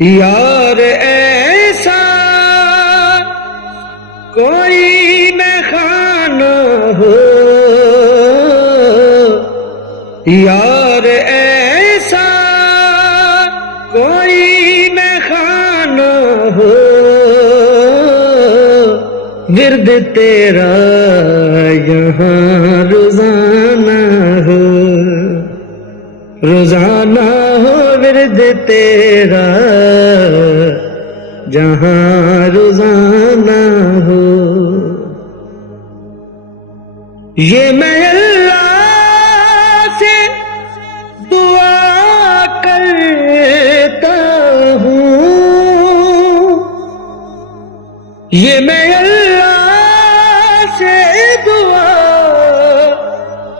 یار ایسا کوئی نہ خانہ ہو، یار ایسا کوئی نہ خانہ ہو، ورد تیرا یہاں روزانہ ہو، روزانہ ہو ورد تیرا جہاں روزانہ ہو۔ یہ میں اللہ سے دعا کرتا ہوں، یہ میں اللہ سے دعا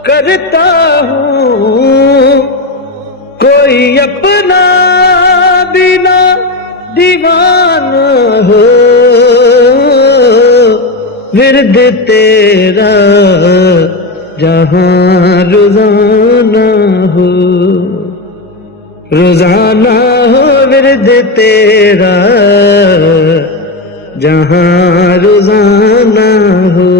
کرتا ہوں، کوئی اپنا بنا دیوانہ ہو، ورد تیرا جہاں روزانہ ہو، روزانہ ہو ورد تیرا جہاں روزانہ ہو۔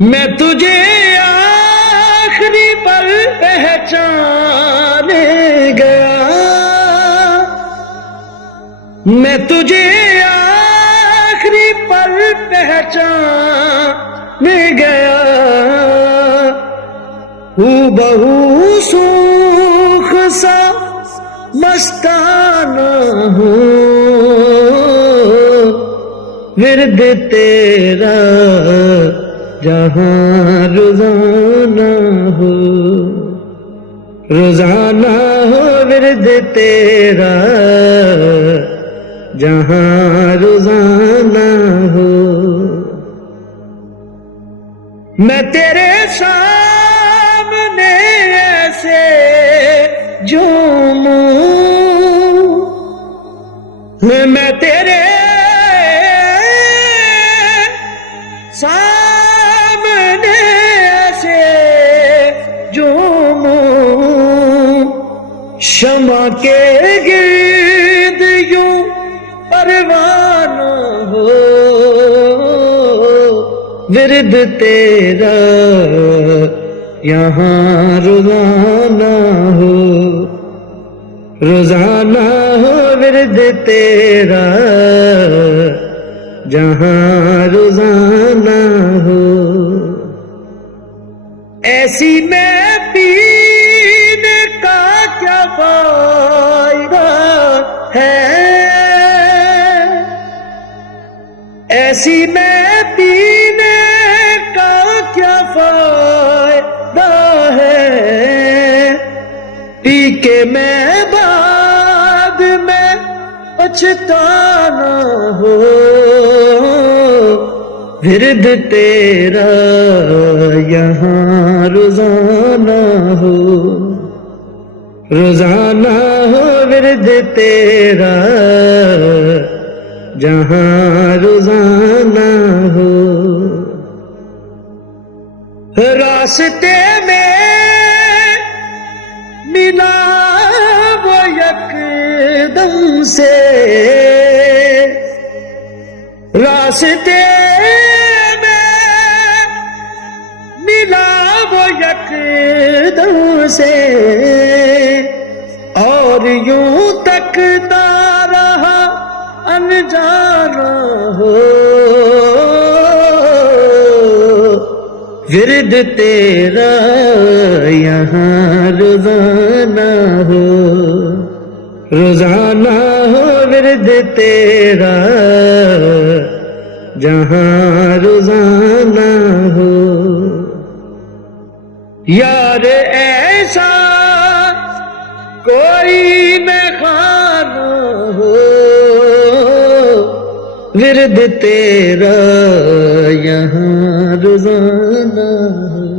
میں تجھے آخری پر پہچانے گیا، میں تجھے آخری پر پہچانے گیا، ہوں بہو سوکھ سا مستانہ ہوں، ورد تیرا جہاں روزانہ ہو، روزانہ ہو ورد تیرا جہاں روزانہ ہو۔ میں تیرے سامنے ایسے جھوموں، میں تیرے سامنے ایسے جھوموں، شمع کے گرد یوں پروانہ ہو، ورد تیرا یہاں روزانہ ہو، روزانہ ہو ورد تیرا جہاں روزانہ ہو۔ ایسی میں پینے کا کیا فائدہ ہے، ایسی میں پینے کا کیا فائدہ ہے، پی کے میں بعد میں پچھتانا ہو، ورد تیرا یہاں روزانہ ہو، روزانہ ہو ورد تیرا جہاں روزانہ ہو۔ راستے میں ملا وہ یکدم سے، راستے میں ملا وہ یکدم سے، اور یوں تکتا رہا انجانا ہو، ورد تیرا یہاں روزانہ ہو، روزانہ ہو ورد تیرا جہاں روزانہ ہو۔ یار ایسا کوئی نہ خانہ ہو، ورد تیرا یہاں روزانہ ہو۔